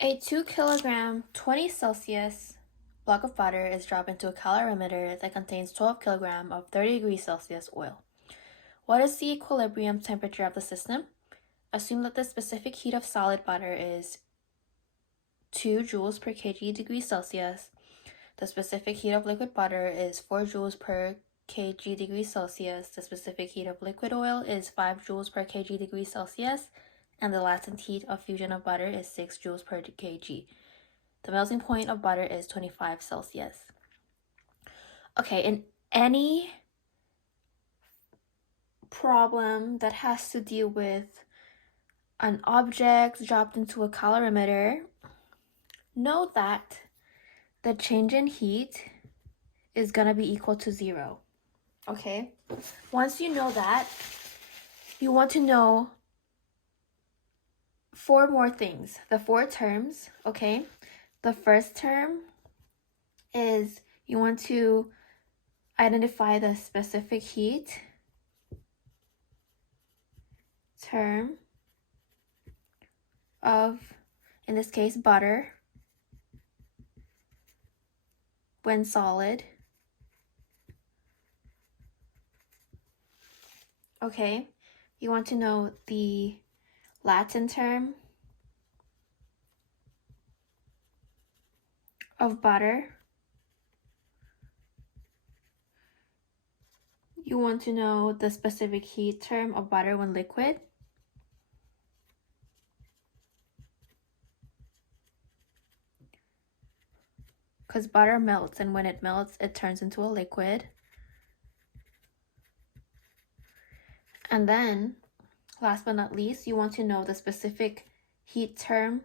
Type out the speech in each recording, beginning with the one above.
A 2 kilogram 20 Celsius block of butter is dropped into a calorimeter that contains 12 kilogram of 30 degrees Celsius oil. What is the equilibrium temperature of the system? Assume that the specific heat of solid butter is 2 joules per kg degree Celsius. The specific heat of liquid butter is 4 joules per kg degree Celsius. The specific heat of liquid oil is 5 joules per kg degree Celsius. And the latent heat of fusion of butter is 6 joules per kg. The melting point of butter is 25 Celsius. Okay, in any problem that has to deal with an object dropped into a calorimeter, know that the change in heat is going to be equal to 0. Okay? Once you know that, you want to know 4 more things. The 4 terms, okay? The first term is you want to identify the specific heat term of, in this case, butter when solid. Okay, you want to know the latent term of butter. You want to know the specific heat term of butter when liquid. Because butter melts, and when it melts, it turns into a liquid. And then, last but not least, you want to know the specific heat term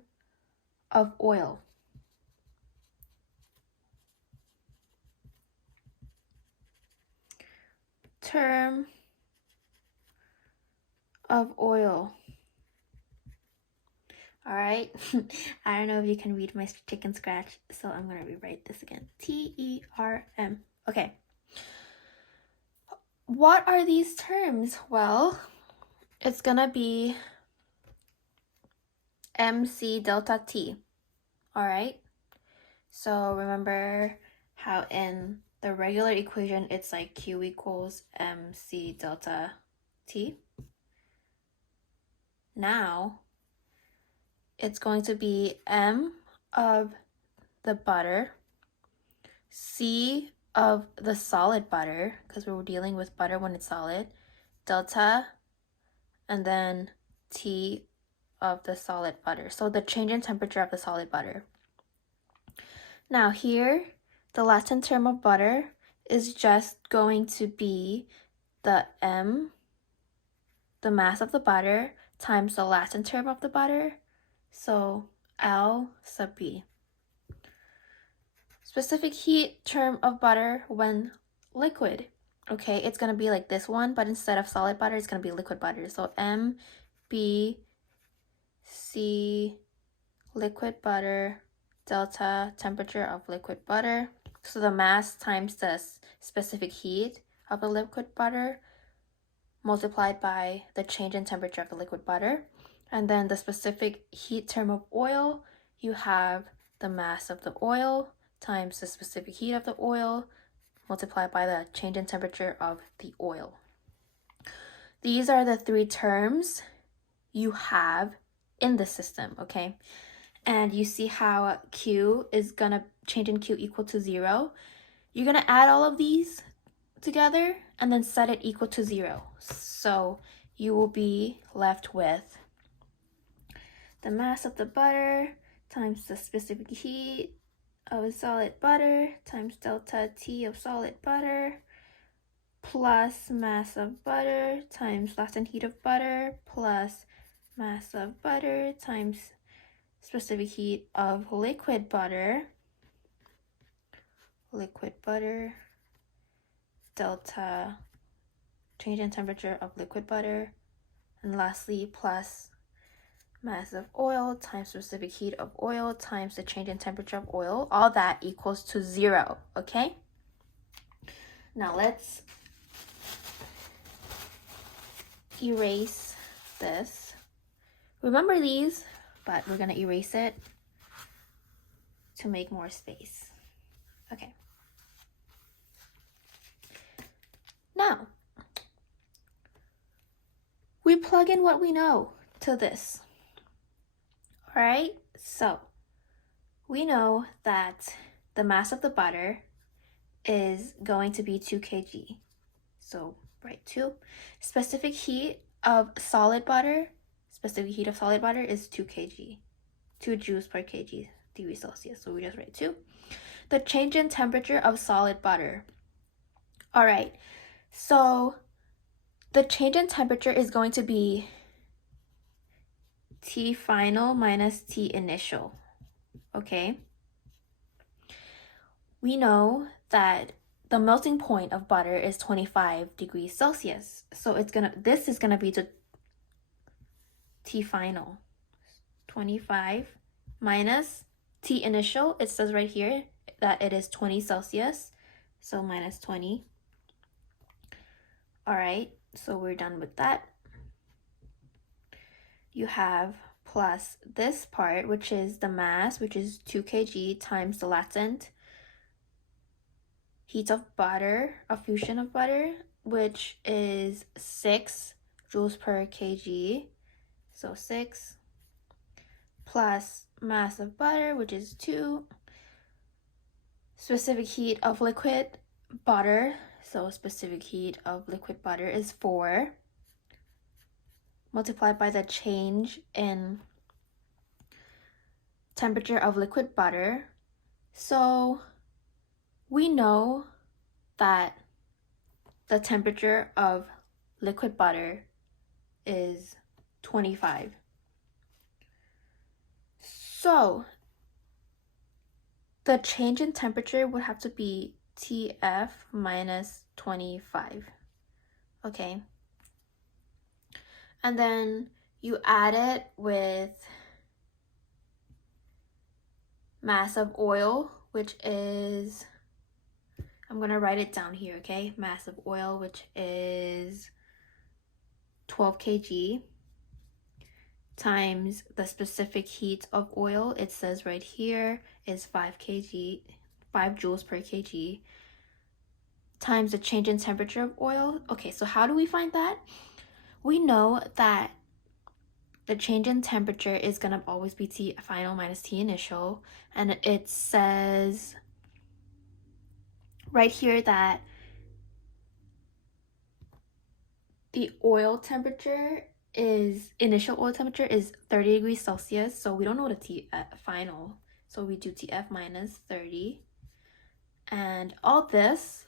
of oil. Term of oil. All right, I don't know if you can read my chicken scratch, so I'm going to rewrite this again. T-E-R-M. Okay. What are these terms? Well, it's going to be MC delta T. All right. So remember how in the regular equation, it's like Q equals MC delta T. Now, it's going to be M of the butter, C of the solid butter, because we're dealing with butter when it's solid, delta, and then T of the solid butter. So the change in temperature of the solid butter. Now here, the latent term of butter is just going to be the M, the mass of the butter, times the latent term of the butter. So L sub B. Specific heat term of butter when liquid. Okay, it's going to be like this one, but instead of solid butter, it's going to be liquid butter. So M, B, C, liquid butter, delta, temperature of liquid butter. So the mass times the specific heat of the liquid butter multiplied by the change in temperature of the liquid butter. And then the specific heat term of oil, you have the mass of the oil times the specific heat of the oil multiplied by the change in temperature of the oil. These are the 3 terms you have in the system, okay? And you see how Q is gonna change in Q equal to 0. You're gonna add all of these together and then set it equal to 0. So you will be left with the mass of the butter times the specific heat of solid butter times delta T of solid butter plus mass of butter times latent heat of butter plus mass of butter times specific heat of liquid butter, delta change in temperature of liquid butter, and lastly plus mass of oil times specific heat of oil times the change in temperature of oil. All that equals to 0, okay? Now let's erase this. Remember these, but we're gonna erase it to make more space. Okay. Now, we plug in what we know to this. All right, so we know that the mass of the butter is going to be 2 kg. So write 2. Specific heat of solid butter is 2 kg. 2 joules per kg degree Celsius. So we just write 2. The change in temperature of solid butter. All right, so the change in temperature is going to be T final minus T initial, okay? We know that the melting point of butter is 25 degrees Celsius. So this is gonna be the T final. 25 minus T initial, it says right here that it is 20 Celsius. So minus 20. All right, so we're done with that. You have plus this part, which is the mass, which is 2 kg times the latent heat of butter, of fusion of butter, which is 6 joules per kg. So 6 plus mass of butter, which is 2. Specific heat of liquid butter. So specific heat of liquid butter is 4. Multiplied by the change in temperature of liquid butter. So we know that the temperature of liquid butter is 25. So the change in temperature would have to be TF minus 25. Okay. And then you add it with mass of oil, which is, I'm going to write it down here, okay? Mass of oil, which is 12 kg, times the specific heat of oil, it says right here, is 5 joules per kg, times the change in temperature of oil. Okay, so how do we find that? We know that the change in temperature is going to always be T final minus T initial. And it says right here that the initial oil temperature is 30 degrees Celsius. So we don't know the T final. So we do TF minus 30. And all this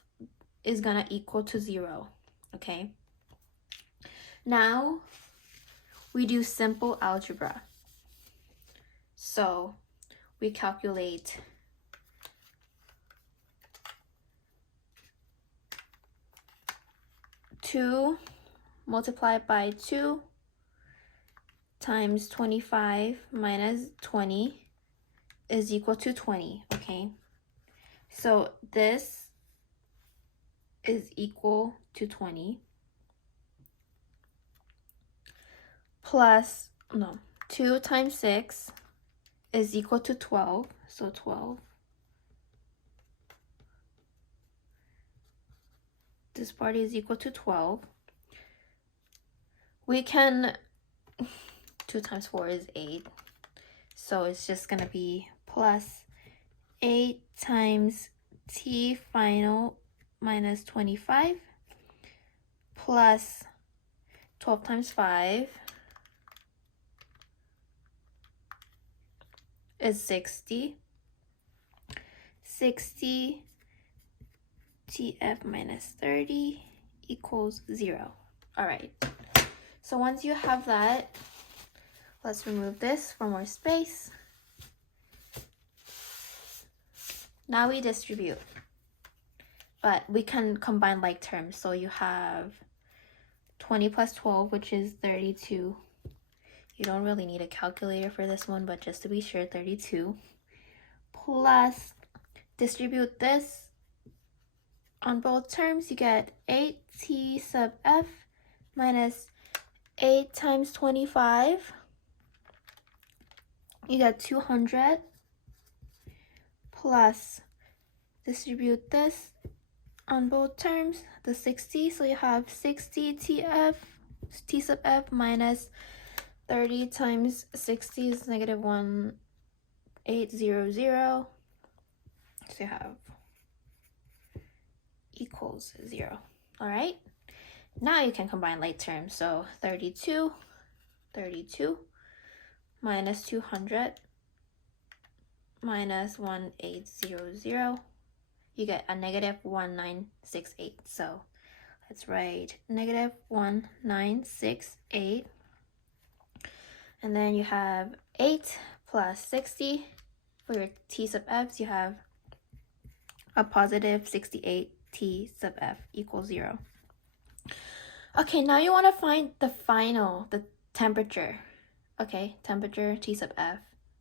is going to equal to 0. Okay. Now we do simple algebra. So we calculate 2 multiplied by 2 times 25 minus 20 is equal to 20, okay? So this is equal to 20 plus, 2 times 6 is equal to 12, so 12. This part is equal to 12. We can, 2 times 4 is 8. So it's just going to be plus 8 times T final minus 25 plus 12 times 5 is 60. 60 TF minus 30 equals 0. All right. So once you have that, let's remove this for more space. Now we distribute, but we can combine like terms. So you have 20 plus 12, which is 32. You don't really need a calculator for this one, but just to be sure, 32. Plus, distribute this on both terms, you get 8T sub F minus 8 times 25. You get 200 plus distribute this on both terms, the 60, so you have 60 t sub f minus 30 times 60 is negative 1800, so you have equals 0. All right, now you can combine like terms, so 32 minus 200 minus 1800, you get a negative 1968. So let's write negative 1968, and then you have 8 plus 60. For your t sub f's, you have a positive 68 t sub f equals 0. Okay, now you want to find the temperature. Okay, temperature t sub f.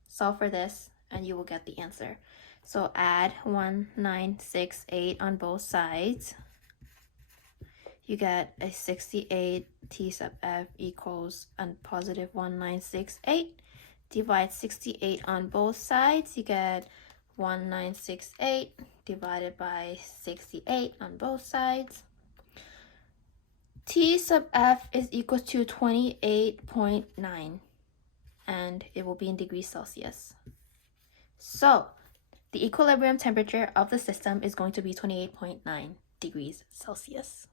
Solve for this and you will get the answer. So add 1968 on both sides. You get a 68 t sub f equals a positive 1968. Divide 68 on both sides. You get 1968 divided by 68 on both sides. T sub f is equal to 28.9, and it will be in degrees Celsius. So the equilibrium temperature of the system is going to be 28.9 degrees Celsius.